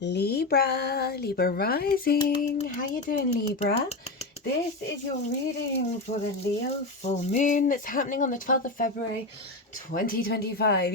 Libra rising. How you doing, Libra? This is your reading for the Leo full moon that's happening on the 12th of February 2025.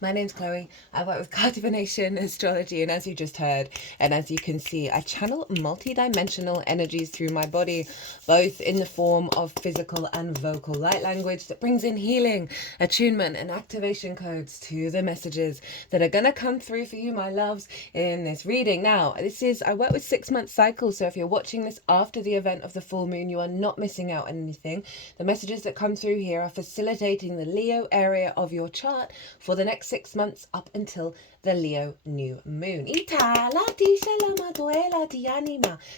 My name's Chloe. I work with card divination, astrology, and as you just heard, and as you can see, I channel multi-dimensional energies through my body, both in the form of physical and vocal light language that brings in healing, attunement, and activation codes to the messages that are going to come through for you, my loves, in this reading. Now, I work with 6-month cycles, so if you're watching this after the event of the full moon, you are not missing out on anything. The messages that come through here are facilitating the Leo area of your chart for the next 6 months up until the Leo new moon.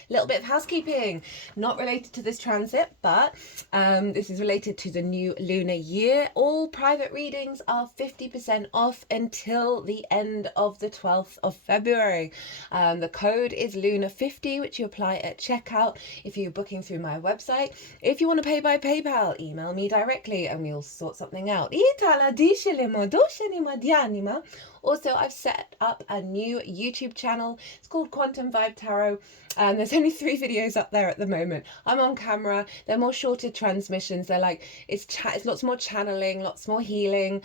Little bit of housekeeping, not related to this transit, but this is related to the new lunar year. All private readings are 50% off until the end of the 12th of February. The code is Luna50, which you apply at checkout if you're booking through my website. If you want to pay by PayPal, email me directly and we'll sort something out. Also, I've set up a new YouTube channel. It's called Quantum Vibe Tarot. There's only 3 videos up there at the moment. I'm on camera. They're more shorter transmissions. They're like, it's lots more channeling, lots more healing,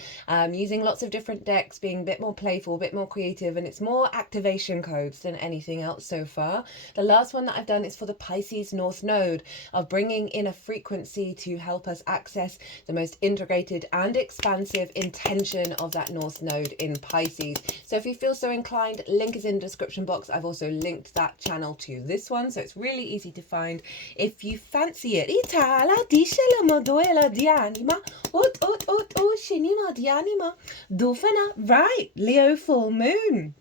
using lots of different decks, being a bit more playful, a bit more creative, and it's more activation codes than anything else so far. The last one that I've done is for the Pisces North Node, of bringing in a frequency to help us access the most integrated and expansive intention of that North Node in Pisces. So if you feel so inclined, link is in the description box. I've also linked that channel to this one, so it's really easy to find if you fancy it. Right, Leo full moon.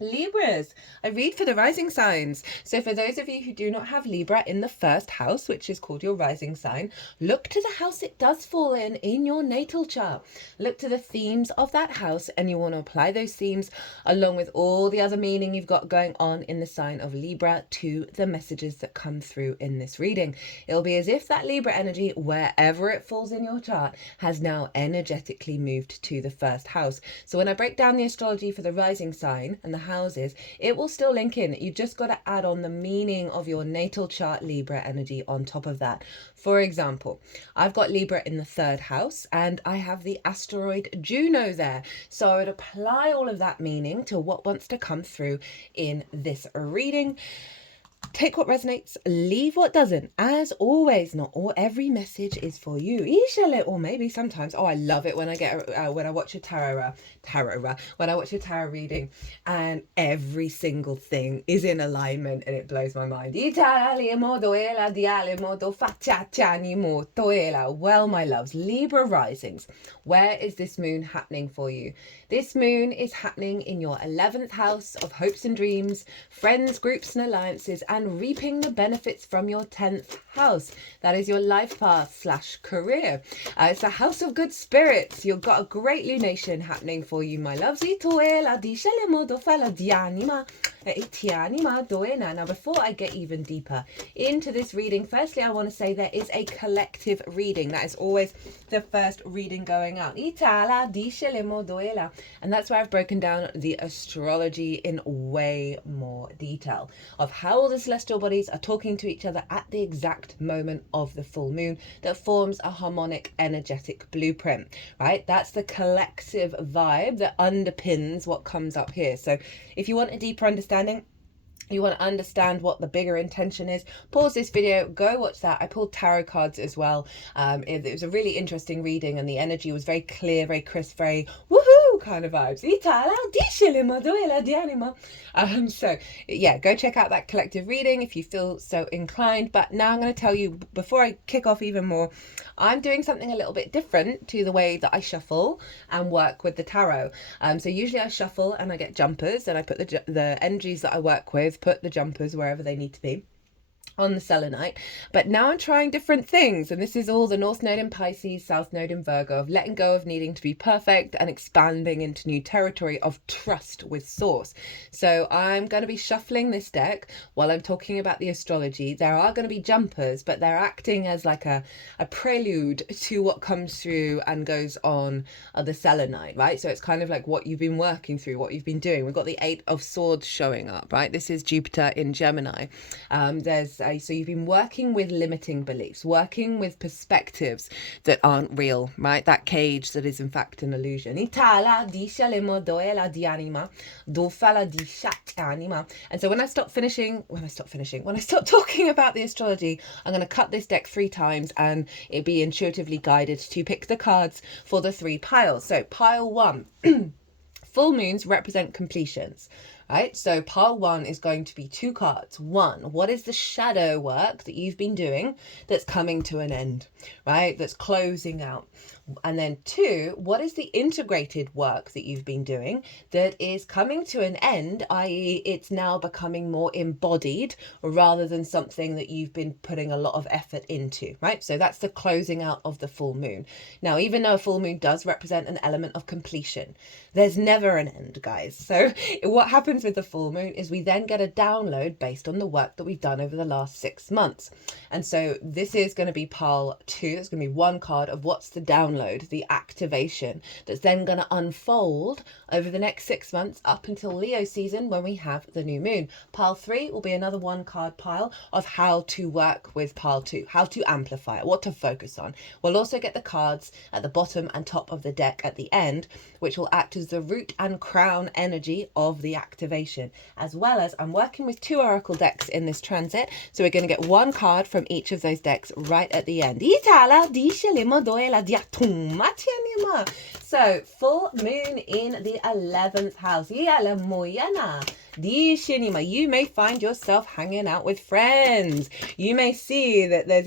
Libras, I read for the rising signs. So for those of you who do not have Libra in the first house, which is called your rising sign, look to the house it does fall in your natal chart. Look to the themes of that house, and you want to apply those themes along with all the other meaning you've got going on in the sign of Libra to the messages that come through in this reading. It'll be as if that Libra energy, wherever it falls in your chart, has now energetically moved to the first house. So when I break down the astrology for the rising sign and the houses, it will still link in. You just got to add on the meaning of your natal chart Libra energy on top of that. For example, I've got Libra in the 3rd house and I have the asteroid Juno there. So I would apply all of that meaning to what wants to come through in this reading. Take what resonates, leave what doesn't. As always, not every message is for you. Or maybe sometimes. Oh, I love it when I watch a tarot reading, and every single thing is in alignment, and it blows my mind. Well, my loves, Libra risings, where is this moon happening for you? This moon is happening in your 11th house of hopes and dreams, friends, groups, and alliances, and reaping the benefits from your 10th house. That is your life path / career. It's a house of good spirits. You've got a great lunation happening for you, my loves. Now, before I get even deeper into this reading, firstly, I want to say there is a collective reading. That is always the first reading going out. And that's where I've broken down the astrology in way more detail of how all the celestial bodies are talking to each other at the exact moment of the full moon that forms a harmonic energetic blueprint, right? That's the collective vibe that underpins what comes up here. So if you want a deeper understanding, you want to understand what the bigger intention is, pause this video, go watch that. I pulled tarot cards as well. It was a really interesting reading, and the energy was very clear, very crisp, very woohoo kind of vibes. So yeah, go check out that collective reading if you feel so inclined. But now I'm going to tell you, before I kick off even more, I'm doing something a little bit different to the way that I shuffle and work with the tarot. So usually I shuffle and I get jumpers, and I put the energies that I work with, put the jumpers wherever they need to be. on the selenite, but now I'm trying different things, and this is all the North Node in Pisces, South Node in Virgo, of letting go of needing to be perfect and expanding into new territory of trust with source. So I'm going to be shuffling this deck while I'm talking about the astrology. There are going to be jumpers, but they're acting as like a prelude to what comes through and goes on the selenite, right? So it's kind of like what you've been working through, what you've been doing. We've got the 8 of Swords showing up, right? This is Jupiter in Gemini. So you've been working with limiting beliefs, working with perspectives that aren't real, right? That cage that is in fact an illusion. And so when I stop talking about the astrology, I'm going to cut this deck 3 times and it be intuitively guided to pick the cards for the 3 piles. So pile 1, full moons represent completions. Right, so pile 1 is going to be 2 cards. 1, what is the shadow work that you've been doing that's coming to an end, right? That's closing out. And then 2, what is the integrated work that you've been doing that is coming to an end, i.e. it's now becoming more embodied rather than something that you've been putting a lot of effort into, right? So that's the closing out of the full moon. Now, even though a full moon does represent an element of completion, there's never an end, guys. So what happens with the full moon is we then get a download based on the work that we've done over the last 6 months. And so this is going to be pile 2. It's going to be 1 card of what's the download, the activation that's then going to unfold over the next 6 months up until Leo season when we have the new moon. Pile 3 will be another 1 card pile of how to work with pile 2, how to amplify it, what to focus on. We'll also get the cards at the bottom and top of the deck at the end, which will act as the root and crown energy of the activation, as well as I'm working with 2 oracle decks in this transit, so we're going to get 1 card from each of those decks right at the end. So full moon in the 11th house. You may find yourself hanging out with friends. You may see that there's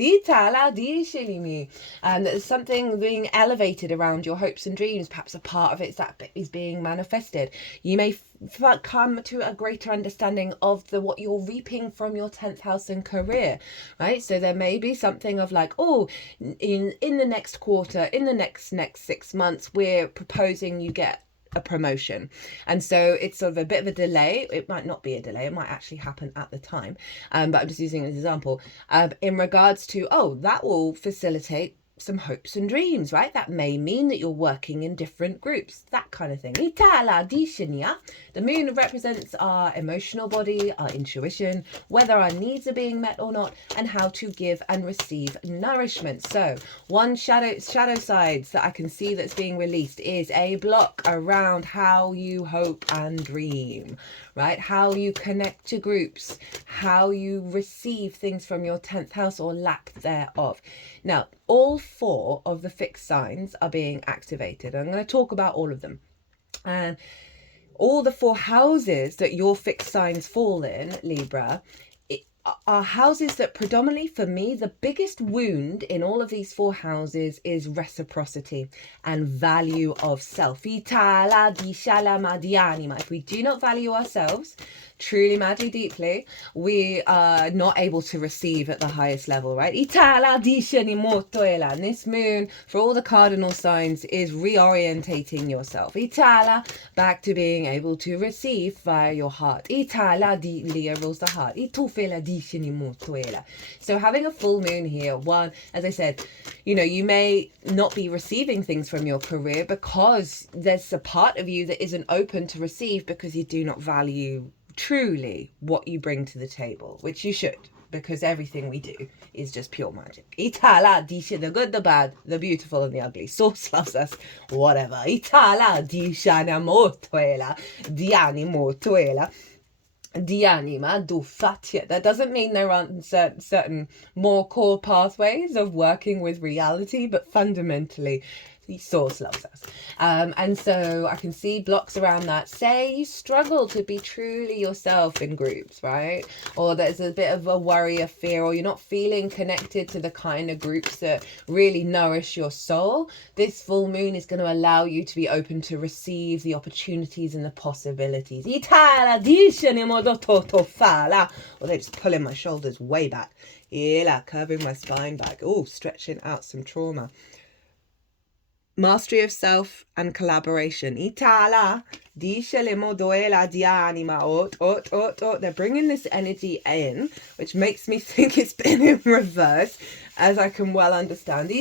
and there's something being elevated around your hopes and dreams. Perhaps a part of it is being manifested. You may come to a greater understanding of what you're reaping from your 10th house and career, right? So there may be something of like, oh, in the next quarter, in the next 6 months, we're proposing you get a promotion. And so it's sort of a bit of a delay. It might not be a delay, it might actually happen at the time, but I'm just using an example in regards to, that will facilitate some hopes and dreams, right? That may mean that you're working in different groups, that kind of thing. The moon represents our emotional body, our intuition, whether our needs are being met or not, and how to give and receive nourishment. So one shadow sides that I can see that's being released is a block around how you hope and dream, right? How you connect to groups, how you receive things from your 10th house or lack thereof. Now, all 4 of the fixed signs are being activated. I'm going to talk about all of them. And all the 4 houses that your fixed signs fall in, Libra, are houses that predominantly, for me, the biggest wound in all of these 4 houses is reciprocity and value of self. If we do not value ourselves truly, madly, deeply, we are not able to receive at the highest level, right? And this moon, for all the cardinal signs, is reorientating yourself. Back to being able to receive via your heart. Leo rules the heart. So having a full moon here, one, as I said, you may not be receiving things from your career because there's a part of you that isn't open to receive because you do not value truly what you bring to the table, which you should, because everything we do is just pure magic. The good, the bad, the beautiful and the ugly. Source loves us, whatever. That doesn't mean there aren't certain more core pathways of working with reality, but fundamentally Source loves us. And so I can see blocks around that. Say you struggle to be truly yourself in groups, right? Or there's a bit of a worry, a fear, or you're not feeling connected to the kind of groups that really nourish your soul. This full moon is going to allow you to be open to receive the opportunities and the possibilities. Or they're just pulling my shoulders way back. Curving my spine back. Oh, stretching out some trauma. Mastery of self and collaboration. They're bringing this energy in, which makes me think it's been in reverse, as I can well understand.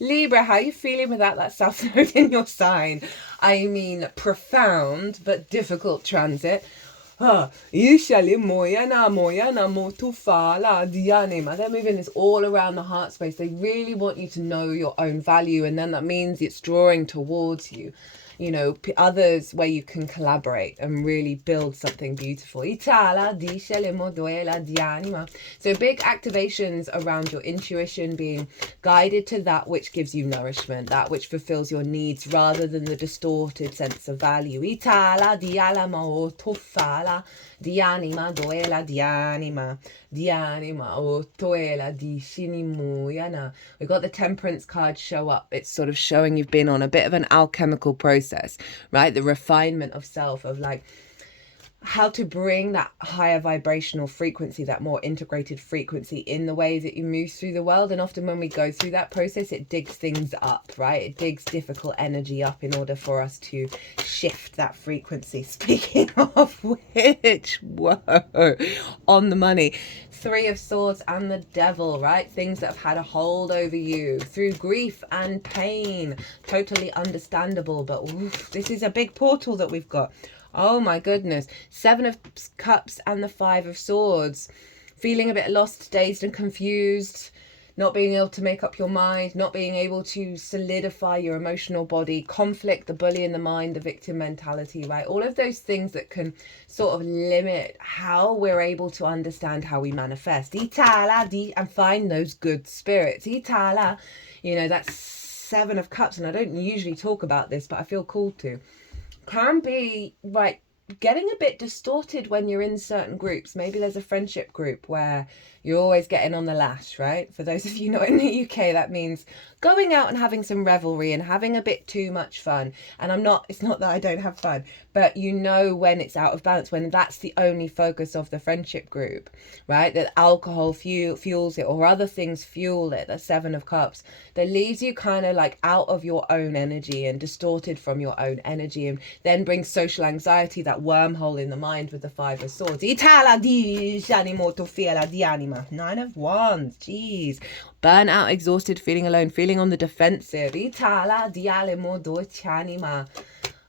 Libra, how are you feeling without that south node in your sign? I mean, profound but difficult transit. They're moving this all around the heart space. They really want you to know your own value, and then that means it's drawing towards you, you know, others where you can collaborate and really build something beautiful. So big activations around your intuition, being guided to that which gives you nourishment, that which fulfills your needs rather than the distorted sense of value. We got the Temperance card show up. It's sort of showing you've been on a bit of an alchemical process, right? The refinement of self, of like how to bring that higher vibrational frequency, that more integrated frequency in the way that you move through the world. And often when we go through that process, it digs things up, right? It digs difficult energy up in order for us to shift that frequency. Speaking of which, whoa, on the money. Three of Swords and the Devil, right? Things that have had a hold over you through grief and pain. Totally understandable, but oof, this is a big portal that we've got. Oh my goodness. Seven of Cups and the Five of Swords. Feeling a bit lost, dazed and confused. Not being able to make up your mind. Not being able to solidify your emotional body. Conflict, the bully in the mind, the victim mentality, right? All of those things that can sort of limit how we're able to understand how we manifest. And find those good spirits. You know, that's Seven of Cups. And I don't usually talk about this, but I feel called to. Can be like getting a bit distorted when you're in certain groups. Maybe there's a friendship group where you're always getting on the lash, right? For those of you not in the UK, that means going out and having some revelry and having a bit too much fun. And it's not that I don't have fun, but you know when it's out of balance, when that's the only focus of the friendship group, right? That alcohol fuels it, or other things fuel it, the Seven of Cups, that leaves you kind of like out of your own energy and distorted from your own energy, and then brings social anxiety, that wormhole in the mind with the Five of Swords. Nine of Wands, jeez. Burnout, exhausted, feeling alone, feeling on the defensive.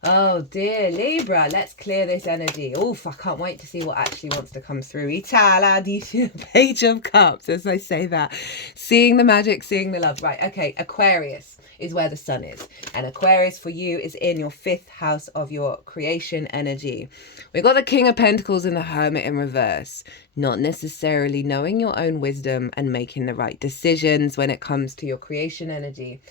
Oh dear, Libra, let's clear this energy. Oof, I can't wait to see what actually wants to come through. Page of Cups, as I say that. Seeing the magic, seeing the love. Right, okay, Aquarius is where the sun is. And Aquarius for you is in your 5th house of your creation energy. We've got the King of Pentacles and the Hermit in reverse. Not necessarily knowing your own wisdom and making the right decisions when it comes to your creation energy.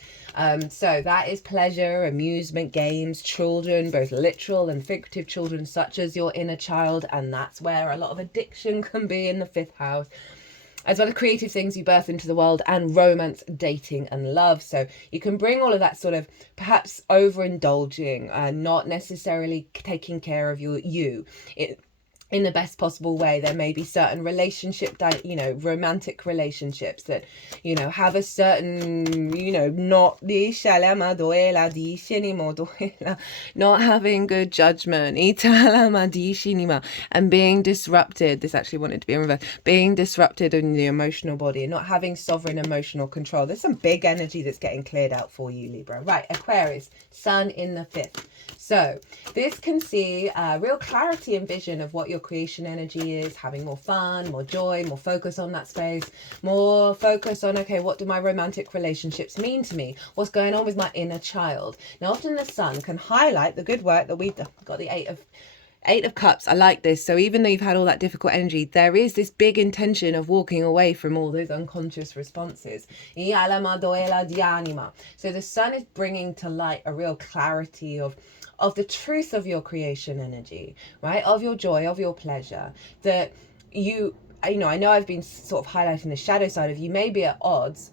So that is pleasure, amusement, games, children, both literal and figurative children, such as your inner child. And that's where a lot of addiction can be in the 5th house. As well as creative things you birth into the world, and romance, dating and love. So you can bring all of that sort of perhaps overindulging, not necessarily taking care of you in the best possible way. There may be certain romantic relationships that, have a certain, not having good judgment, and being disrupted. This actually wanted to be in reverse. Being disrupted in the emotional body and not having sovereign emotional control. There's some big energy that's getting cleared out for you, Libra. Right, Aquarius, sun in the 5th. So this can see real clarity and vision of what your creation energy is, having more fun, more joy, more focus on that space, more focus on, okay, what do my romantic relationships mean to me? What's going on with my inner child? Now, often the sun can highlight the good work that we've done. Got the 8 of Eight of Cups, I like this. So even though you've had all that difficult energy, there is this big intention of walking away from all those unconscious responses. So the sun is bringing to light a real clarity of the truth of your creation energy, right? Of your joy, of your pleasure. That I know I've been sort of highlighting the shadow side of you may be at odds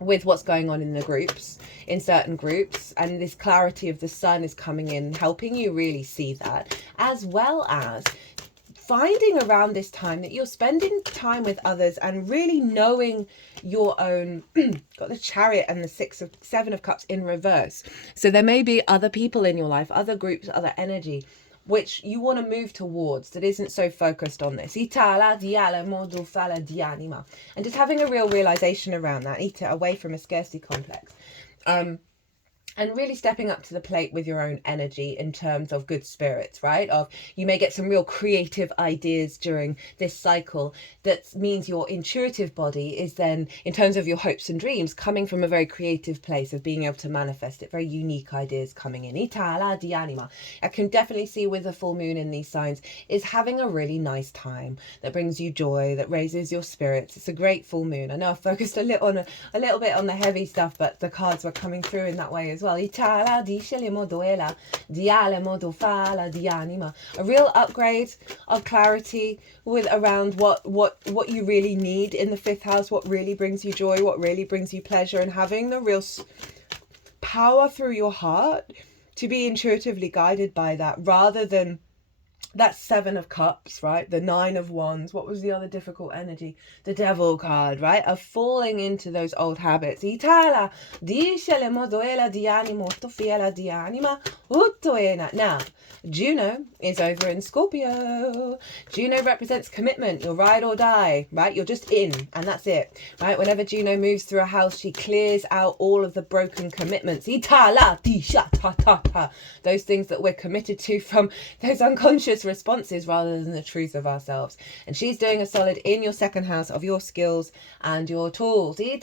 with what's going on in the groups, in certain groups, and this clarity of the sun is coming in, helping you really see that, as well as finding around this time that you're spending time with others and really knowing your own. Got the Chariot and the Seven of Cups in reverse. So there may be other people in your life, other groups, other energy, which you want to move towards, that isn't so focused on this. And just having a real realization around that, away from a scarcity complex. And really stepping up to the plate with your own energy in terms of good spirits, right? Of you may get some real creative ideas during this cycle. That means your intuitive body is then, in terms of your hopes and dreams, coming from a very creative place of being able to manifest it. Very unique ideas coming in. I can definitely see with the full moon in these signs is having a really nice time that brings you joy, that raises your spirits. It's a great full moon. I know I focused a little bit on the heavy stuff, but the cards were coming through in that way as well. A real upgrade of clarity with around what you really need in the fifth house, what really brings you joy, what really brings you pleasure, and having the real power through your heart to be intuitively guided by that, rather than that Seven of Cups, right? The Nine of Wands. What was the other difficult energy? The Devil card, right? Of falling into those old habits. Now, Juno is over in Scorpio. Juno represents commitment. You're ride or die, right? You're just in, and that's it, right? Whenever Juno moves through a house, she clears out all of the broken commitments. Those things that we're committed to from those unconscious responses rather than the truth of ourselves. And she's doing a solid in your second house of your skills and your tools. The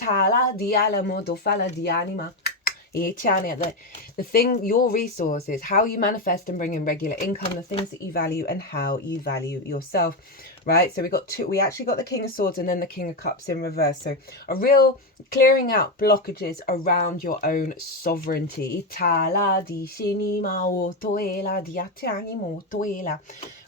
thing, your resources, how you manifest and bring in regular income, the things that you value and how you value yourself, right? So we actually got the King of Swords and then the King of Cups in reverse. So a real clearing out blockages around your own sovereignty,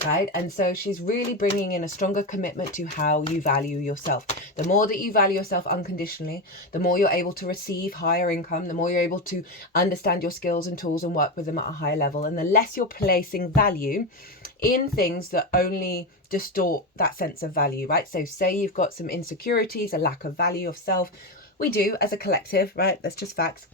right? And so she's really bringing in a stronger commitment to how you value yourself. The more that you value yourself unconditionally, the more you're able to receive higher income, the more you're able to understand your skills and tools and work with them at a high level, and the less you're placing value in things that only distort that sense of value, right? So say you've got some insecurities, a lack of value of self. We do as a collective, right? That's just facts.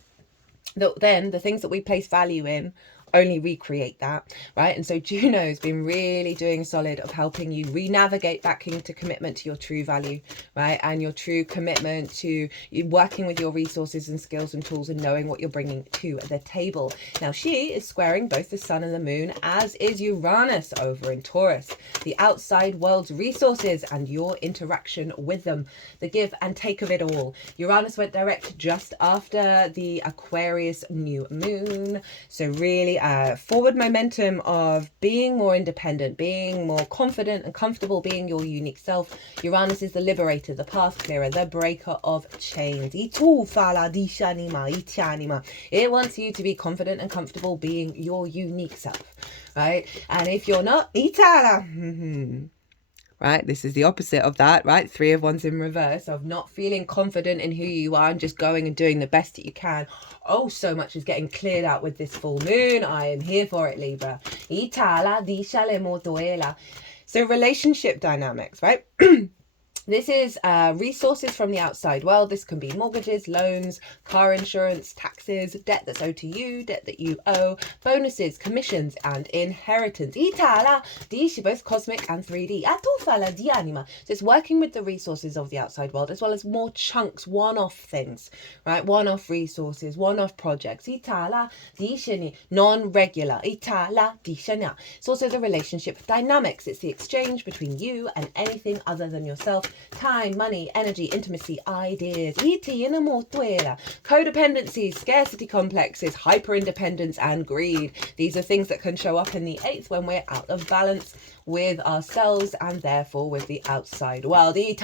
Then the things that we place value in only recreate that, right? And so Juno's been really doing solid of helping you re-navigate back into commitment to your true value, right? And your true commitment to working with your resources and skills and tools and knowing what you're bringing to the table. Now she is squaring both the sun and the moon, as is Uranus over in Taurus. The outside world's resources and your interaction with them, the give and take of it all. Uranus went direct just after the Aquarius new moon. So really forward momentum of being more independent, being more confident and comfortable, being your unique self. Uranus is the liberator, the path clearer, the breaker of chains. It wants you to be confident and comfortable being your unique self, right? And if you're not, right, this is the opposite of that, right? Three of Wands in reverse, of not feeling confident in who you are and just going and doing the best that you can. Oh, so much is getting cleared out with this full moon. I am here for it, Libra. So relationship dynamics, right? This is resources from the outside world. This can be mortgages, loans, car insurance, taxes, debt that's owed to you, debt that you owe, bonuses, commissions, and inheritance. Both cosmic and 3D. So it's working with the resources of the outside world, as well as more chunks, one-off things, right? One-off resources, one-off projects. Non-regular. It's also the relationship dynamics. It's the exchange between you and anything other than yourself. Time, money, energy, intimacy, ideas. Codependencies, scarcity complexes, hyper-independence and greed. These are things that can show up in the 8th when we're out of balance with ourselves and therefore with the outside world. It's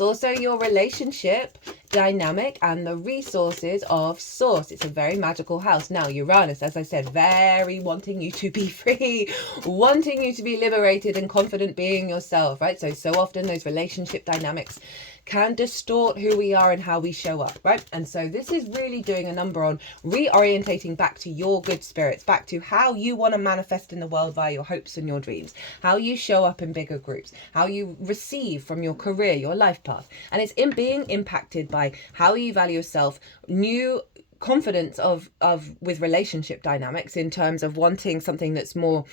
also your relationship dynamic and the resources of source. It's a very magical house. Now Uranus, as I said, very wanting you to be free, wanting you to be liberated and confident being yourself, right? So often those relationship dynamics can distort who we are and how we show up, right? And so this is really doing a number on reorientating back to your good spirits, back to how you want to manifest in the world via your hopes and your dreams, how you show up in bigger groups, how you receive from your career, your life path. And it's in being impacted by how you value yourself, new confidence of with relationship dynamics in terms of wanting something that's more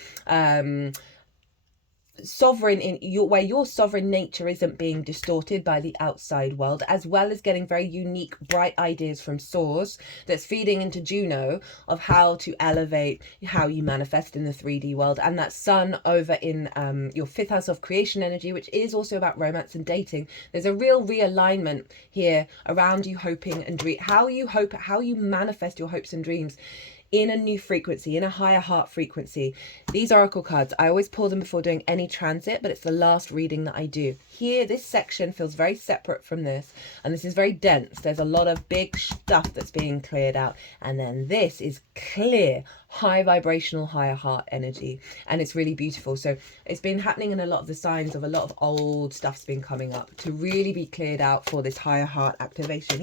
sovereign in your, where your sovereign nature isn't being distorted by the outside world, as well as getting very unique bright ideas from source that's feeding into Juno of how to elevate how you manifest in the 3D world. And that sun over in your 5th house of creation energy, which is also about romance and dating. There's a real realignment here around you hoping and dream, how you manifest your hopes and dreams in a new frequency, in a higher heart frequency. These oracle cards, I always pull them before doing any transit, but it's the last reading that I do. Here, this section feels very separate from this, and this is very dense. There's a lot of big stuff that's being cleared out, and then this is clear, high vibrational, higher heart energy, and it's really beautiful. So it's been happening in a lot of the signs of a lot of old stuff's been coming up to really be cleared out for this higher heart activation.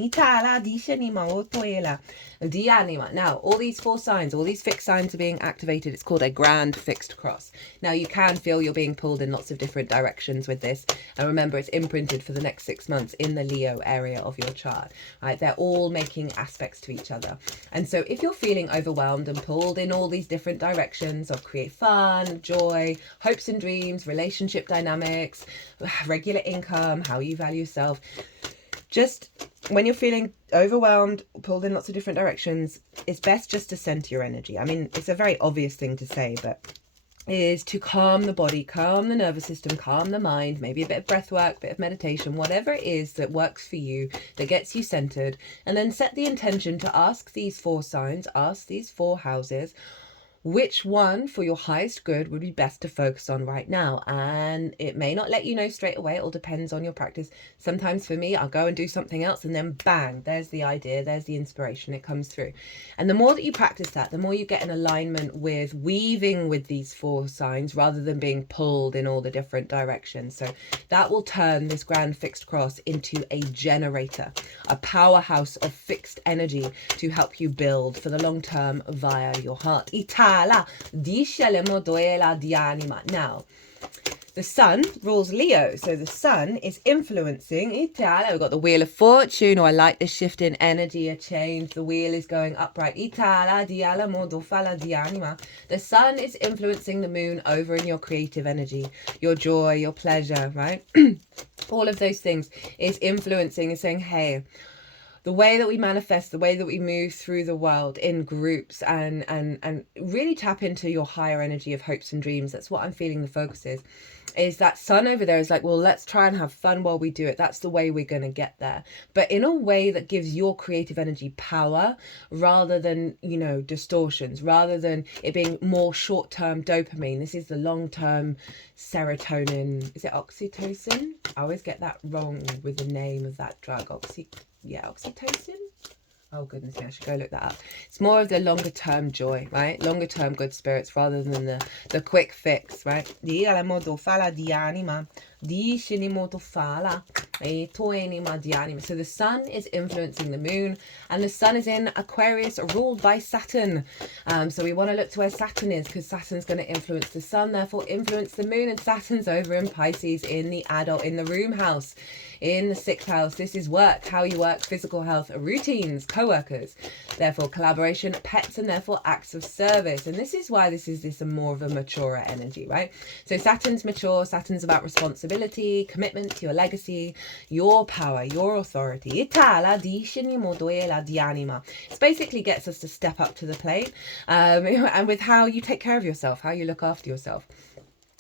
Now, all these 4 signs, all these fixed signs are being activated. It's called a grand fixed cross. Now, you can feel you're being pulled in lots of different directions with this. And remember, it's imprinted for the next 6 months in the Leo area of your chart, right? They're all making aspects to each other. And so if you're feeling overwhelmed and pulled in all these different directions of create fun, joy, hopes and dreams, relationship dynamics, regular income, how you value yourself, just when you're feeling overwhelmed, pulled in lots of different directions, it's best just to center your energy. I mean, it's a very obvious thing to say, but is to calm the body, calm the nervous system, calm the mind, maybe a bit of breath work, bit of meditation, whatever it is that works for you, that gets you centered, and then set the intention to ask these 4 signs, ask these 4 houses, which one for your highest good would be best to focus on right now. And it may not let you know straight away. It all depends on your practice. Sometimes for me, I'll go and do something else and then bang, there's the idea, there's the inspiration, it comes through. And the more that you practice that, the more you get in alignment with weaving with these 4 signs rather than being pulled in all the different directions. So that will turn this grand fixed cross into a generator, a powerhouse of fixed energy to help you build for the long term via your heart. Now, the sun rules Leo, so the sun is influencing Italia. We've got the Wheel of Fortune. Oh, I like this shift in energy, a change. The wheel is going upright. The sun is influencing the moon over in your creative energy, your joy, your pleasure, right? All of those things is influencing and saying, hey, the way that we manifest, the way that we move through the world in groups and really tap into your higher energy of hopes and dreams. That's what I'm feeling the focus is that sun over there is like, well, let's try and have fun while we do it. That's the way we're going to get there. But in a way that gives your creative energy power rather than, you know, distortions, rather than it being more short-term dopamine. This is the long-term serotonin. Is it oxytocin? I always get that wrong with the name of that drug. Oxytocin? Oh goodness me, I should go look that up. It's more of the longer term joy, right? Longer term good spirits rather than the quick fix, right? So the sun is influencing the moon, and the sun is in Aquarius ruled by Saturn. So we want to look to where Saturn is, because Saturn's going to influence the sun, therefore influence the moon, and Saturn's over in Pisces in the room house. In the 6th house, this is work, how you work, physical health, routines, co-workers, therefore collaboration, pets, and therefore acts of service. And this is why this is more of a mature energy, right? So Saturn's mature, Saturn's about responsibility, commitment to your legacy, your power, your authority. It basically gets us to step up to the plate, and with how you take care of yourself, how you look after yourself.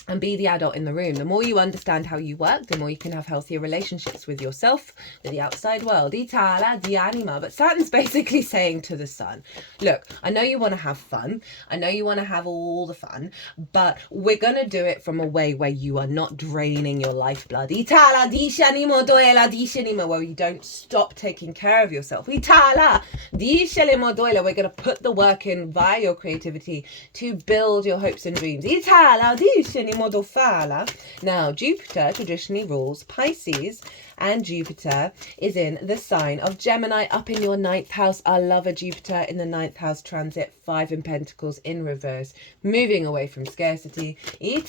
and be the adult in the room. The more you understand how you work, the more you can have healthier relationships with yourself, with the outside world. Itala di anima. But Saturn's basically saying to the sun, look, I know you want to have fun. I know you want to have all the fun, but we're going to do it from a way where you are not draining your lifeblood. Itala di shanimo doela di shanimo, where you don't stop taking care of yourself. Itala di shalimo doela. We're going to put the work in via your creativity to build your hopes and dreams. Itala di shanimo. Now, Jupiter traditionally rules Pisces, and Jupiter is in the sign of Gemini, up in your 9th house. I love a Jupiter in the 9th house transit, 5 in Pentacles in reverse, moving away from scarcity. The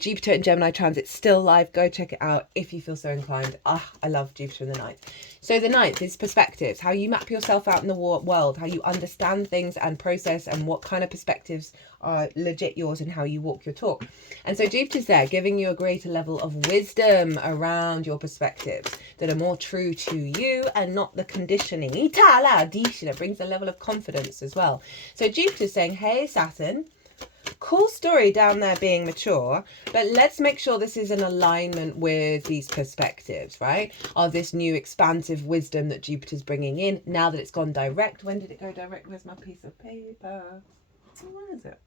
Jupiter in Gemini transit still live. Go check it out if you feel so inclined. I love Jupiter in the 9th. So the 9th is perspectives, how you map yourself out in the world, how you understand things and process, and what kind of perspectives are legit yours and how you walk your talk. And so Jupiter's there giving you a greater level of wisdom around your perspectives that are more true to you and not the conditioning. It brings a level of confidence as well. So Jupiter's saying, hey, Saturn, cool story down there being mature, but let's make sure this is in alignment with these perspectives, right? Of this new expansive wisdom that Jupiter's bringing in now that it's gone direct. When did it go direct? Where's my piece of paper? Where is it?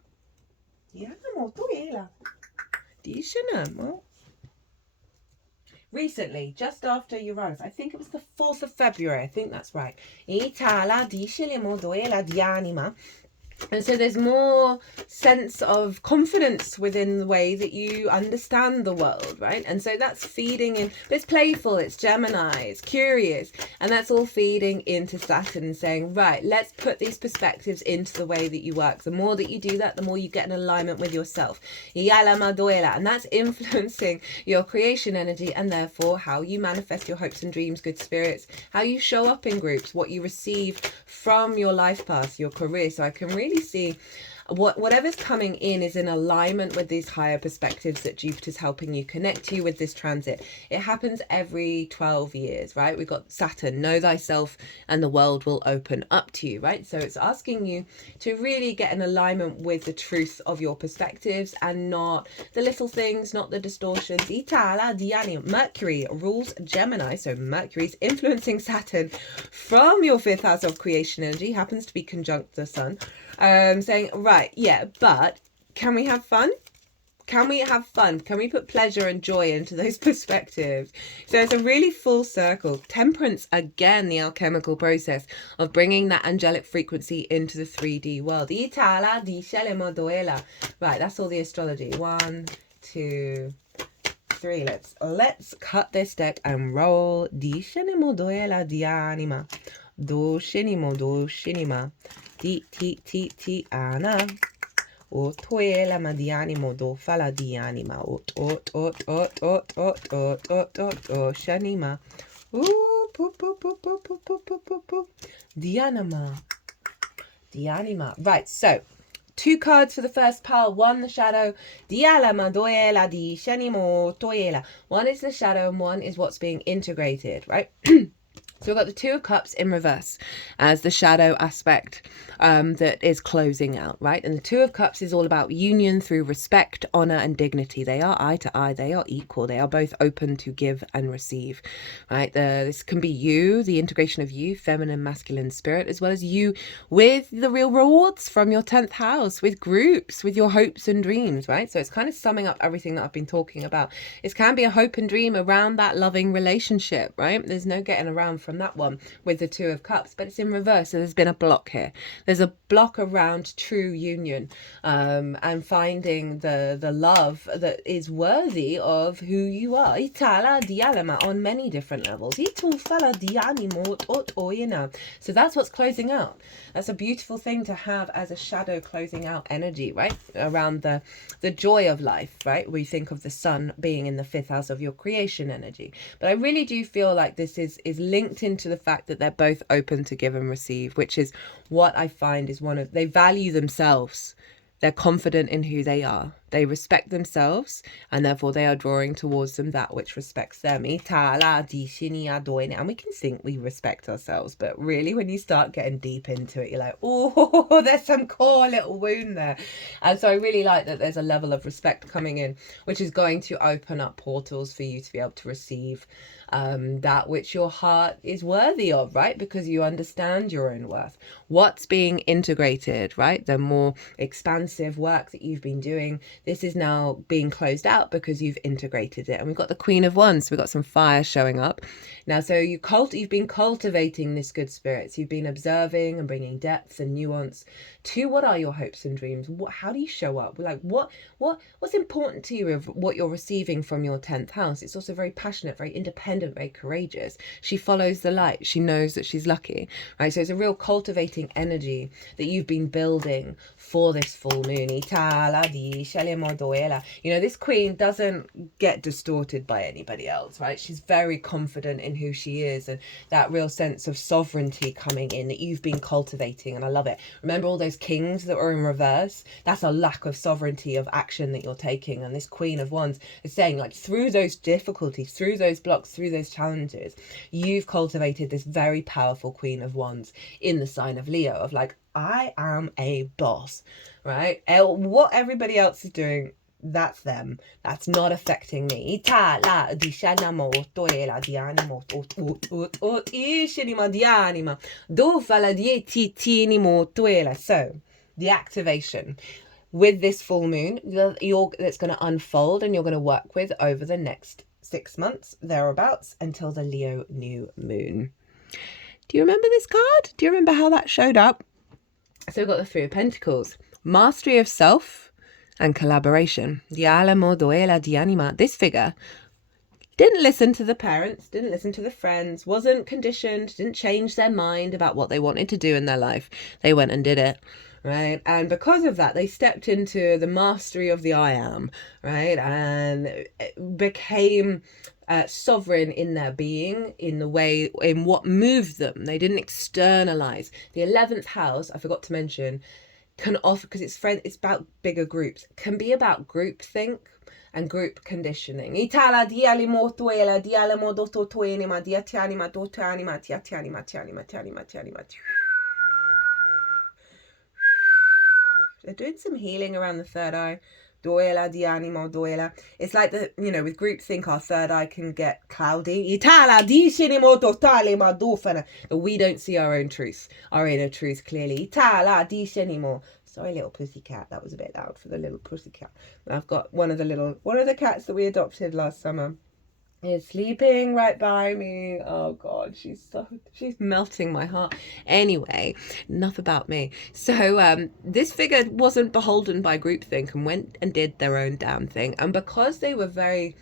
Recently, just after Uranus, I think it was the 4th of February, I think that's right. And so there's more sense of confidence within the way that you understand the world, right? And so that's feeding in, but it's playful, it's Gemini, it's curious, and that's all feeding into Saturn and saying, right, let's put these perspectives into the way that you work. The more that you do that, the more you get in alignment with yourself. And that's influencing your creation energy, and therefore how you manifest your hopes and dreams, good spirits, how you show up in groups, what you receive from your life path, your career. So I can really see whatever's coming in is in alignment with these higher perspectives that Jupiter's helping you connect to with this transit. It happens every 12 years, right? We've got Saturn, know thyself and the world will open up to you, right? So it's asking you to really get in alignment with the truth of your perspectives and not the little things, not the distortions. Mercury rules Gemini, so Mercury's influencing Saturn from your 5th house of creation energy, happens to be conjunct the sun. Saying, right, yeah, but can we have fun? Can we have fun? Can we put pleasure and joy into those perspectives? So it's a really full circle. Temperance, again, the alchemical process of bringing that angelic frequency into the 3D world. Right, that's all the astrology. 1, 2, 3. Let's cut this deck and roll. Di anima. Do shinima. Ti ana. O toela ma di animo do fala di anima. O shanima. Di anima. Right, so 2 cards for the first pile. 1 the shadow. Di alama doela di shanimo toela. 1 is the shadow and 1 is what's being integrated, right? So we've got the 2 of Cups in reverse as the shadow aspect that is closing out, right? And the 2 of Cups is all about union through respect, honor, and dignity. They are eye to eye. They are equal. They are both open to give and receive, right? This can be you, the integration of you, feminine, masculine spirit, as well as you with the real rewards from your 10th house, with groups, with your hopes and dreams, right? So it's kind of summing up everything that I've been talking about. It can be a hope and dream around that loving relationship, right? There's no getting around from that one with the 2 of Cups, but it's in reverse. So there's been a block here. There's a block around true union and finding the love that is worthy of who you are. Itala di alama on many different levels. So that's what's closing out. That's a beautiful thing to have as a shadow closing out energy, right? Around the joy of life, right? We think of the sun being in the 5th house of your creation energy. But I really do feel like this is linked into the fact that they're both open to give and receive, which is what I find is they value themselves. They're confident in who they are. They respect themselves, and therefore they are drawing towards them that which respects them. And we can think we respect ourselves, but really when you start getting deep into it, you're like, oh, there's some core little wound there. And so I really like that there's a level of respect coming in, which is going to open up portals for you to be able to receive that which your heart is worthy of, right? Because you understand your own worth. What's being integrated, right? The more expansive work that you've been doing, this is now being closed out because you've integrated it. And we've got the Queen of Wands, so we've got some fire showing up now. So you've been cultivating this good spirits. You've been observing and bringing depth and nuance to what are your hopes and dreams. How do you show up? Like what's important to you of what you're receiving from your 10th house? It's also very passionate, very independent, very courageous. She follows the light. She knows that she's lucky, right? So it's a real cultivating energy that you've been building for this full moon. You know, this queen doesn't get distorted by anybody else, right? She's very confident in who she is, and that real sense of sovereignty coming in that you've been cultivating, and I love it. Remember all those kings that were in reverse? That's a lack of sovereignty of action that you're taking, and this Queen of Wands is saying, like, through those difficulties, through those blocks, through those challenges, you've cultivated this very powerful Queen of Wands in the sign of Leo, of like, I am a boss, right? What everybody else is doing, that's them. That's not affecting me. So the activation with this full moon that's going to unfold and you're going to work with over the next 6 months, thereabouts, until the Leo new moon. Do you remember this card? Do you remember how that showed up? So we've got the Three of Pentacles, mastery of self and collaboration. This figure didn't listen to the parents, didn't listen to the friends, wasn't conditioned, didn't change their mind about what they wanted to do in their life. They went and did it, right? And because of that, they stepped into the mastery of the I am, right? And became sovereign in their being, in the way, in what moved them. They didn't externalize. The 11th house, I forgot to mention, can offer, because it's about bigger groups, can be about groupthink and group conditioning. They're doing some healing around the third eye. It's like the, you know, with groupthink, our third eye can get cloudy. That we don't see our own truth, our inner truth clearly. Sorry, little pussycat. That was a bit loud for the little pussycat. I've got one of the cats that we adopted last summer is sleeping right by me. Oh God, she's melting my heart. Anyway, enough about me. So this figure wasn't beholden by groupthink and went and did their own damn thing. And because they were very,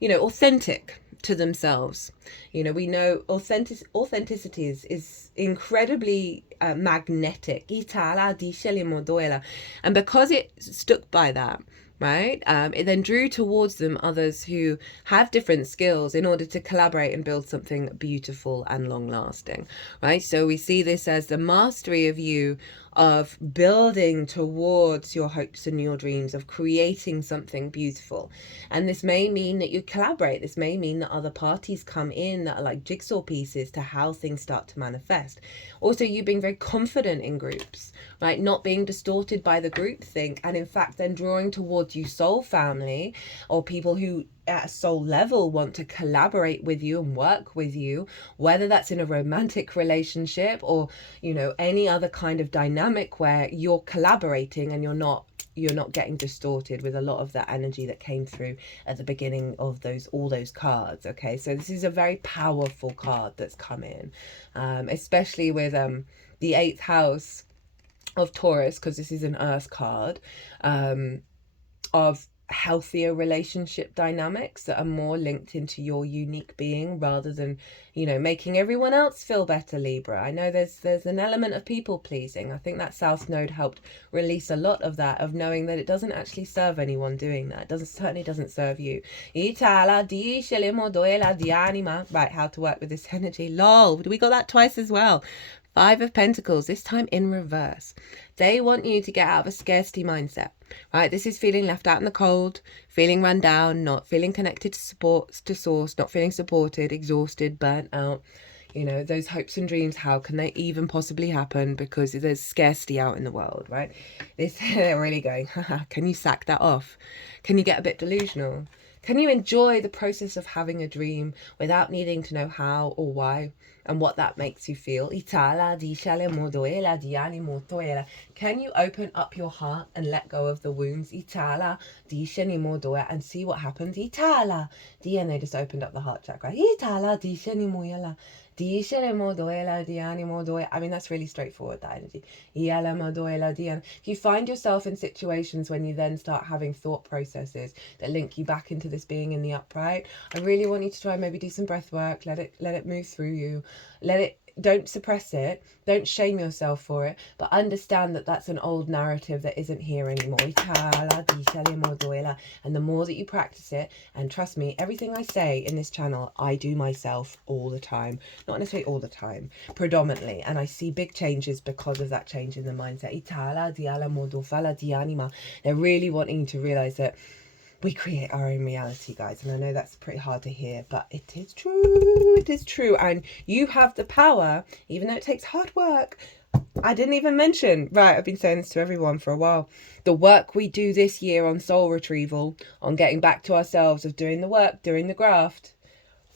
you know, authentic to themselves, you know, we know authenticity is incredibly magnetic. And because it stuck by that, right? It then drew towards them others who have different skills in order to collaborate and build something beautiful and long lasting, right? So we see this as the mastery of you, of building towards your hopes and your dreams, of creating something beautiful. And this may mean that you collaborate. This may mean that other parties come in that are like jigsaw pieces to how things start to manifest. Also, you being very confident in groups, right? Not being distorted by the group think, and in fact then drawing towards you soul family or people who at a soul level want to collaborate with you and work with you, whether that's in a romantic relationship or, you know, any other kind of dynamic where you're collaborating and you're not getting distorted with a lot of that energy that came through at the beginning of all those cards. Okay, so this is a very powerful card that's come in, especially with the 8th house of Taurus, because this is an earth card, of healthier relationship dynamics that are more linked into your unique being rather than, you know, making everyone else feel better, Libra. I know there's an element of people pleasing. I think that South Node helped release a lot of that, of knowing that it doesn't actually serve anyone doing that. It certainly doesn't serve you. Right, how to work with this energy. Lol, we got that twice as well. Five of Pentacles, this time in reverse. They want you to get out of a scarcity mindset, right? This is feeling left out in the cold, feeling run down, not feeling connected to source, not feeling supported, exhausted, burnt out. You know, those hopes and dreams, how can they even possibly happen? Because there's scarcity out in the world, right? They're really going, haha, can you sack that off? Can you get a bit delusional? Can you enjoy the process of having a dream without needing to know how or why and what that makes you feel? Can you open up your heart and let go of the wounds? And see what happens? And they just opened up the heart chakra. I mean, that's really straightforward, that energy. If you find yourself in situations when you then start having thought processes that link you back into this being in the upright, I really want you to try maybe do some breath work. Let it move through you. Don't suppress it. Don't shame yourself for it, but understand that that's an old narrative that isn't here anymore. And the more that you practice it, and trust me, everything I say in this channel, I do myself all the time. Not necessarily all the time, predominantly. And I see big changes because of that change in the mindset. They're really wanting you to realize that we create our own reality, guys. And I know that's pretty hard to hear, but it is true. It is true. And you have the power, even though it takes hard work. I didn't even mention, right, I've been saying this to everyone for a while, the work we do this year on soul retrieval, on getting back to ourselves, of doing the work, doing the graft.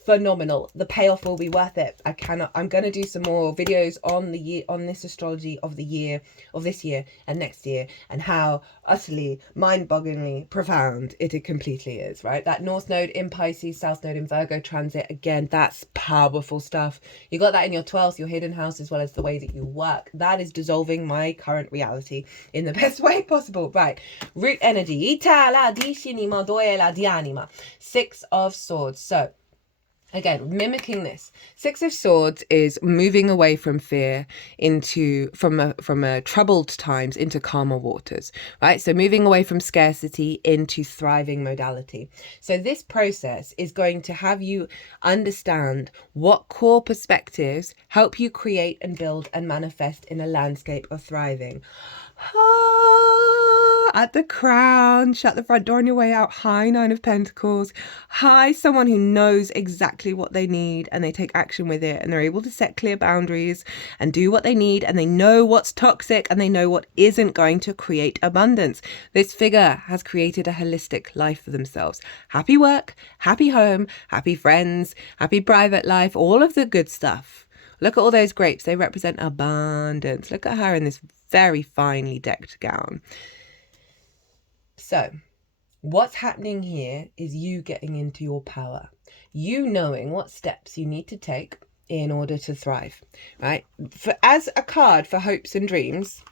Phenomenal. The payoff will be worth it. I'm going to do some more videos on the year, on this astrology of the year, of this year and next year, and how utterly mind-bogglingly profound it completely is, right? That North Node in Pisces, South Node in Virgo transit, again, that's powerful stuff. You got that in your 12th, your hidden house, as well as the way that you work. That is dissolving my current reality in the best way possible. Right. Root energy. Six of Swords. So, again, mimicking this. Six of Swords is moving away from fear from a troubled times into calmer waters, right? So moving away from scarcity into thriving modality. So this process is going to have you understand what core perspectives help you create and build and manifest in a landscape of thriving. At the crown, shut the front door on your way out. High Nine of Pentacles. High someone who knows exactly what they need and they take action with it, and they're able to set clear boundaries and do what they need, and they know what's toxic and they know what isn't going to create abundance. This figure has created a holistic life for themselves. Happy work, happy home, happy friends, happy private life, all of the good stuff. Look at all those grapes. They represent abundance. Look at her in this very finely decked gown. So, what's happening here is you getting into your power. You knowing what steps you need to take in order to thrive, right? As a card for hopes and dreams,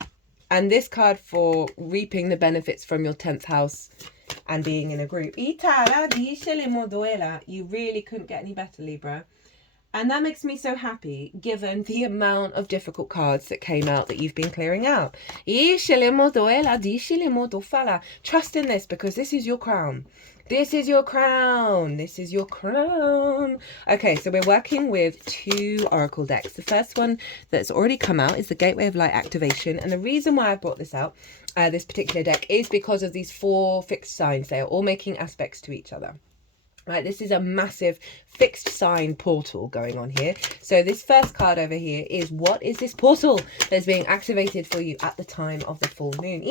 and this card for reaping the benefits from your 10th house and being in a group. You really couldn't get any better, Libra. And that makes me so happy, given the amount of difficult cards that came out that you've been clearing out. Trust in this, because this is your crown. This is your crown. This is your crown. Okay, so we're working with two oracle decks. The first one that's already come out is the Gateway of Light Activation. And the reason why I brought this out, this particular deck, is because of these 4 fixed signs. They are all making aspects to each other. Right, this is a massive fixed sign portal going on here. So this first card over here is, what is this portal that's being activated for you at the time of the full moon?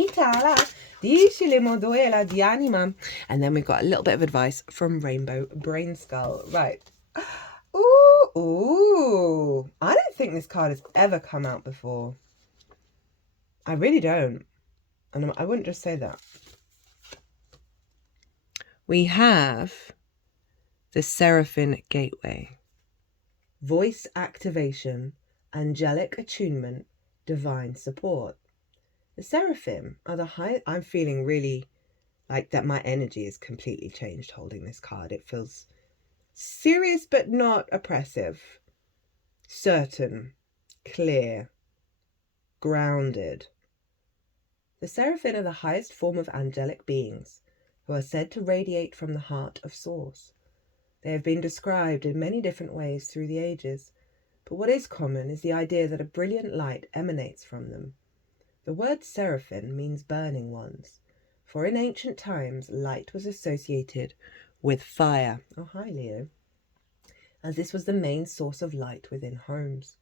And then we've got a little bit of advice from Rainbow Brainskull. Right. Ooh. I don't think this card has ever come out before. I really don't. And I wouldn't just say that. We have the Seraphim Gateway. Voice activation, angelic attunement, divine support. The Seraphim are the high. I'm feeling really like that my energy is completely changed holding this card. It feels serious but not oppressive. Certain, clear, grounded. The Seraphim are the highest form of angelic beings who are said to radiate from the heart of Source. They have been described in many different ways through the ages, but But what is common is the idea that a brilliant light emanates from them. The word seraphim means burning ones, for in ancient times light was associated with fire. Oh, hi, Leo. As this was the main source of light within homes.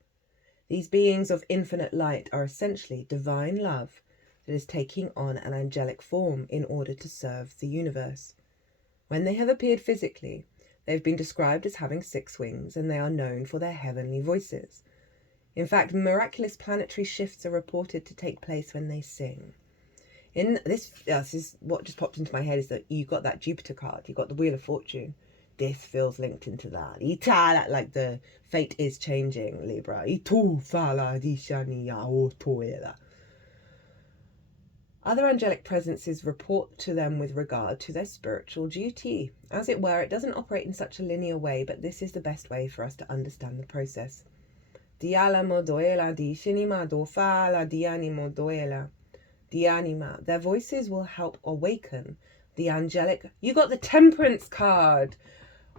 These beings of infinite light are essentially divine love that is taking on an angelic form in order to serve the universe. When they have appeared physically, they have been described as having 6 wings, and they are known for their heavenly voices. In fact, miraculous planetary shifts are reported to take place when they sing. In this is what just popped into my head, is that you got that Jupiter card, you got the Wheel of Fortune. This feels linked into that. Like the fate is changing, Libra. Other angelic presences report to them with regard to their spiritual duty. As it were, it doesn't operate in such a linear way, but this is the best way for us to understand the process. Their voices will help awaken the angelic. You got the Temperance card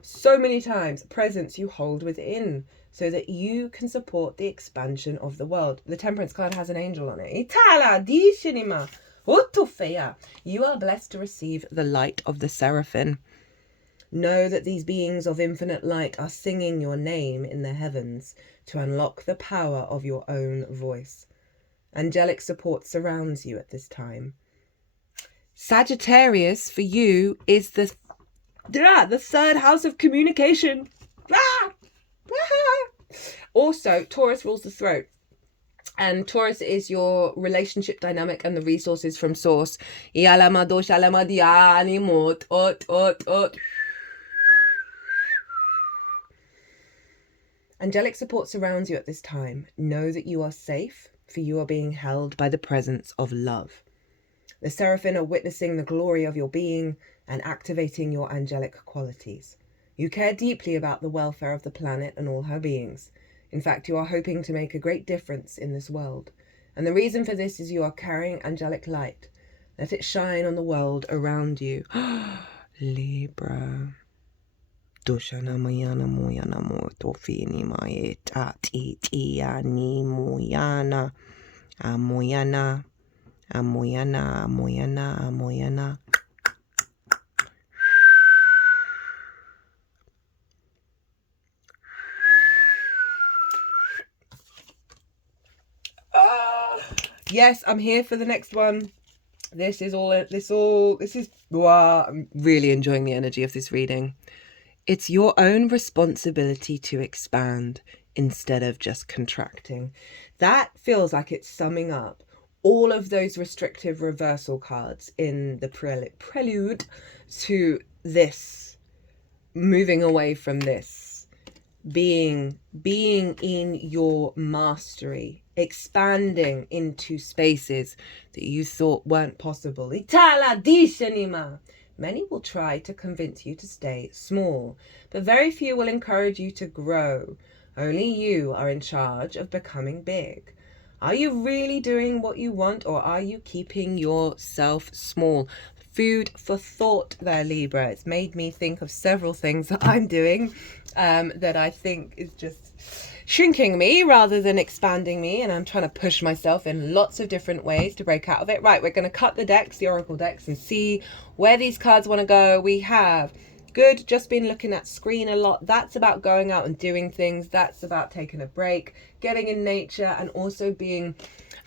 so many times. Presence you hold within, so that you can support the expansion of the world. The Temperance card has an angel on it. You are blessed to receive the light of the seraphim. Know that these beings of infinite light are singing your name in the heavens to unlock the power of your own voice. Angelic support surrounds you at this time. Sagittarius for you is the 3rd house of communication. Also, Taurus rules the throat. And Taurus is your relationship dynamic and the resources from source. Angelic support surrounds you at this time. Know that you are safe, for you are being held by the presence of love. The seraphim are witnessing the glory of your being and activating your angelic qualities. You care deeply about the welfare of the planet and all her beings. In fact, you are hoping to make a great difference in this world. And the reason for this is you are carrying angelic light. Let it shine on the world around you. Libra. Dushana Mayana Moyana Motofini Mayet at Itiani Moyana. Amoyana. Amoyana. Amoyana. Amoyana. Yes, I'm here for the next one. Wow, I'm really enjoying the energy of this reading. It's your own responsibility to expand instead of just contracting. That feels like it's summing up all of those restrictive reversal cards in the prelude to this, moving away from this, being in your mastery, expanding into spaces that you thought weren't possible. Many will try to convince you to stay small, but very few will encourage you to grow. Only you are in charge of becoming big. Are you really doing what you want, or are you keeping yourself small? Food for thought there, Libra. It's made me think of several things that I'm doing that I think is just shrinking me rather than expanding me, and I'm trying to push myself in lots of different ways to break out of it. Right, we're going to cut the decks, the oracle decks, and see where these cards want to go. We have good, just been looking at screen a lot. That's about going out and doing things. That's about taking a break, getting in nature, and also being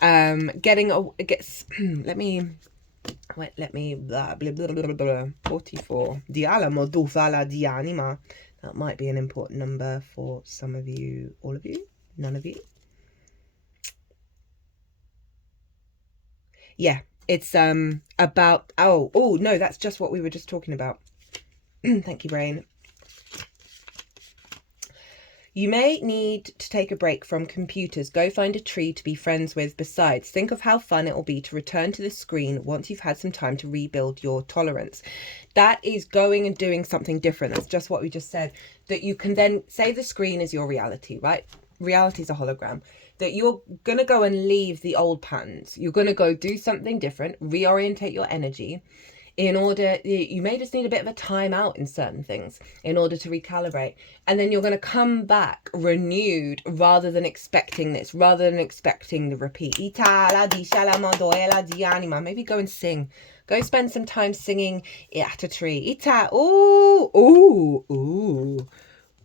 let me blah, blah, blah, blah, blah, 44. Dialamo do fala di anima. That might be an important number for some of you, all of you, none of you. Yeah, it's about, oh no, that's just what we were just talking about. Thank you, brain. You may need to take a break from computers. Go find a tree to be friends with. Besides, think of how fun it will be to return to the screen once you've had some time to rebuild your tolerance. That is going and doing something different. That's just what we just said. That you can then say the screen is your reality, right? Reality is a hologram. That you're going to go and leave the old patterns. You're going to go do something different, reorientate your energy in order, you may just need a bit of a time out in certain things in order to recalibrate. And then you're going to come back renewed rather than expecting this, rather than expecting the repeat. Maybe go and sing. Go spend some time singing at a tree. Ooh, ooh, ooh.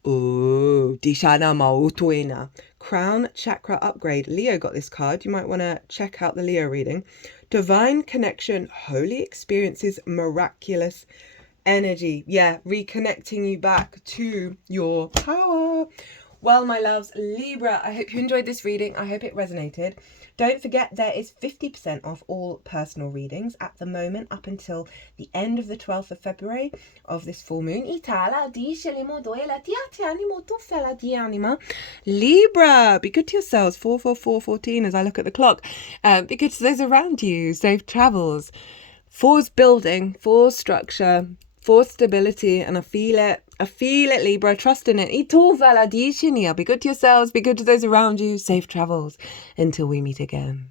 Ooh, Dishana Mautuena. Crown Chakra Upgrade. Leo got this card. You might want to check out the Leo reading. Divine Connection, Holy Experiences, Miraculous Energy. Yeah, reconnecting you back to your power. Well, my loves, Libra, I hope you enjoyed this reading. I hope it resonated. Don't forget, there is 50% off all personal readings at the moment up until the end of the 12th of February of this full moon. Libra, be good to yourselves. 44414 as I look at the clock. Be good to those around you. Safe travels. 4's building, 4's structure, 4's stability, and I feel it. I feel it, Libra. Trust in it. Be good to yourselves. Be good to those around you. Safe travels until we meet again.